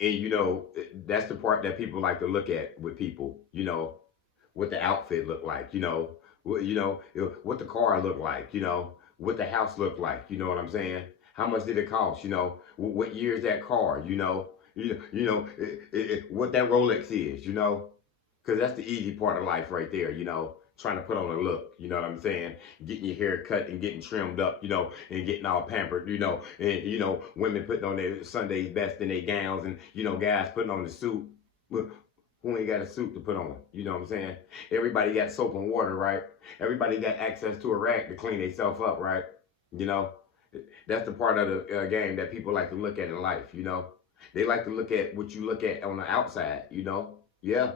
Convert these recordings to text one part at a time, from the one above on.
And that's the part that people like to look at with people. What the outfit look like. What the car look like. What the house look like. You know what I'm saying? How much did it cost? What year is that car? What that Rolex is. Because that's the easy part of life right there. Trying to put on a look, you know what I'm saying? Getting your hair cut and getting trimmed up, and getting all pampered, and women putting on their Sunday's best in their gowns, and guys putting on the suit. Who ain't got a suit to put on? You know what I'm saying? Everybody got soap and water, right? Everybody got access to a rag to clean themselves up, right? You know, that's the part of the game that people like to look at in life. They like to look at what you look at on the outside. Yeah,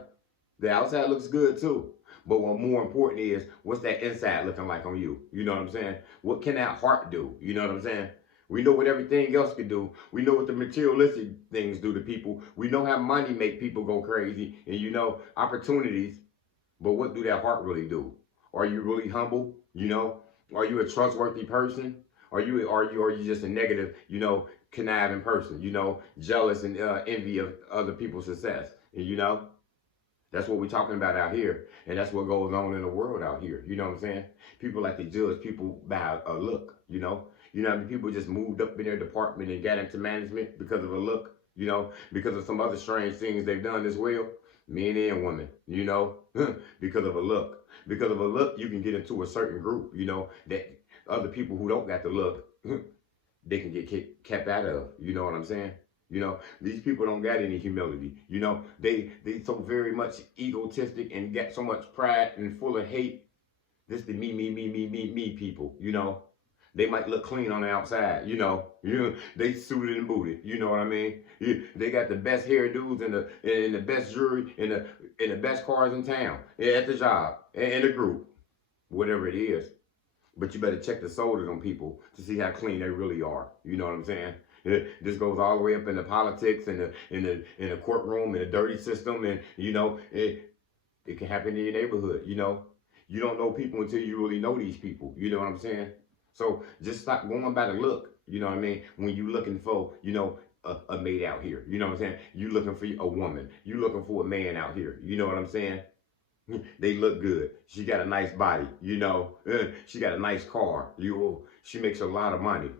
the outside looks good too. But what more important is, what's that inside looking like on you? You know what I'm saying? What can that heart do? You know what I'm saying? We know what everything else can do. We know what the materialistic things do to people. We know how money make people go crazy, and opportunities. But what do that heart really do? Are you really humble? Are you a trustworthy person? Are you just a negative, conniving person? Jealous and envy of other people's success. And that's what we're talking about out here. And that's what goes on in the world out here. You know what I'm saying? People like to judge people by a look, how many people just moved up in their department and got into management because of a look, because of some other strange things they've done as well. Men and women, because of a look. Because of a look, you can get into a certain group, that other people who don't got the look, they can get kept out of. You know what I'm saying? These people don't got any humility. They so very much egotistic and got so much pride and full of hate. This the me people. They might look clean on the outside. They suited and booted. You know what I mean? They got the best hairdos and the best jewelry and the best cars in town, at the job, in the group, whatever it is. But you better check the soul of them people to see how clean they really are. You know what I'm saying? This goes all the way up into politics and in the courtroom and the dirty system, and it can happen in your neighborhood. You don't know people until you really know these people. You know what I'm saying? So just stop going by the look. You know what I mean? When you looking for a mate out here. You know what I'm saying? You looking for a woman. You looking for a man out here. You know what I'm saying? They look good. She got a nice body. She got a nice car. She makes a lot of money.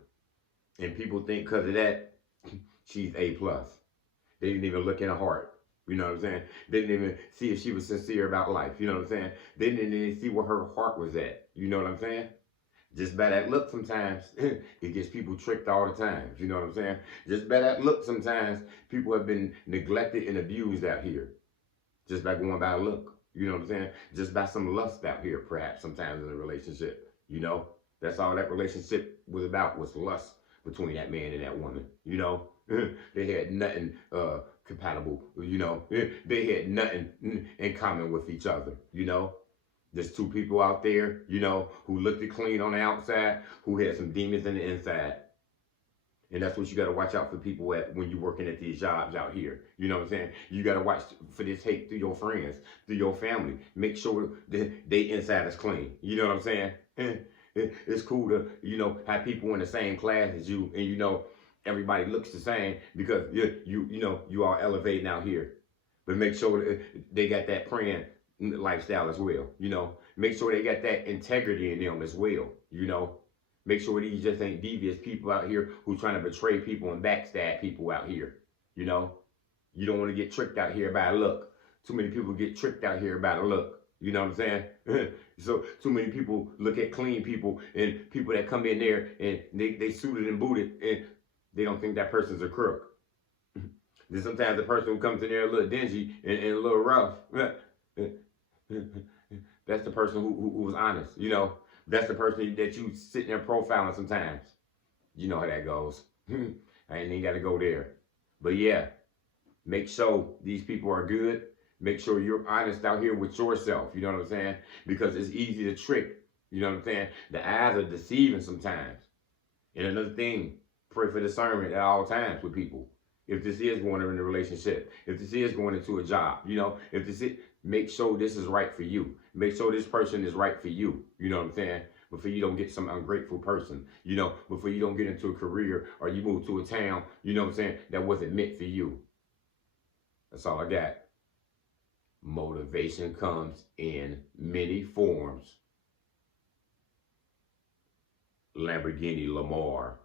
And people think because of that, she's A plus. They didn't even look in her heart. You know what I'm saying? They didn't even see if she was sincere about life. You know what I'm saying? They didn't even see where her heart was at. You know what I'm saying? Just by that look sometimes, it gets people tricked all the time. You know what I'm saying? Just by that look sometimes, people have been neglected and abused out here. Just by going by a look. You know what I'm saying? Just by some lust out here, perhaps, sometimes in a relationship. That's all that relationship was about, was lust between that man and that woman. They had nothing compatible. They had nothing in common with each other. There's two people out there, who looked clean on the outside, who had some demons in the inside. And that's what you got to watch out for people at when you're working at these jobs out here. You know what I'm saying? You got to watch for this hate through your friends, through your family. Make sure that they inside is clean. You know what I'm saying? It's cool to, have people in the same class as you, and everybody looks the same because you are elevating out here. But make sure that they got that praying lifestyle as well. Make sure they got that integrity in them as well. Make sure these just ain't devious people out here who trying to betray people and backstab people out here. You don't want to get tricked out here by a look. Too many people get tricked out here by the look. You know what I'm saying? So too many people look at clean people and people that come in there and they suited and booted and they don't think that person's a crook. Then sometimes the person who comes in there a little dingy and a little rough, that's the person who was honest. That's the person that you sitting there profiling sometimes. You know how that goes. I ain't even got to go there. But yeah, make sure these people are good. Make sure you're honest out here with yourself. You know what I'm saying? Because it's easy to trick. You know what I'm saying? The eyes are deceiving sometimes. And another thing, pray for discernment at all times with people. If this is going in a relationship, if this is going into a job, if this is, make sure this is right for you. Make sure this person is right for you. You know what I'm saying? Before you don't get some ungrateful person, before you don't get into a career or you move to a town, you know what I'm saying, that wasn't meant for you. That's all I got. Motivation comes in many forms. Lamborghini Lamar.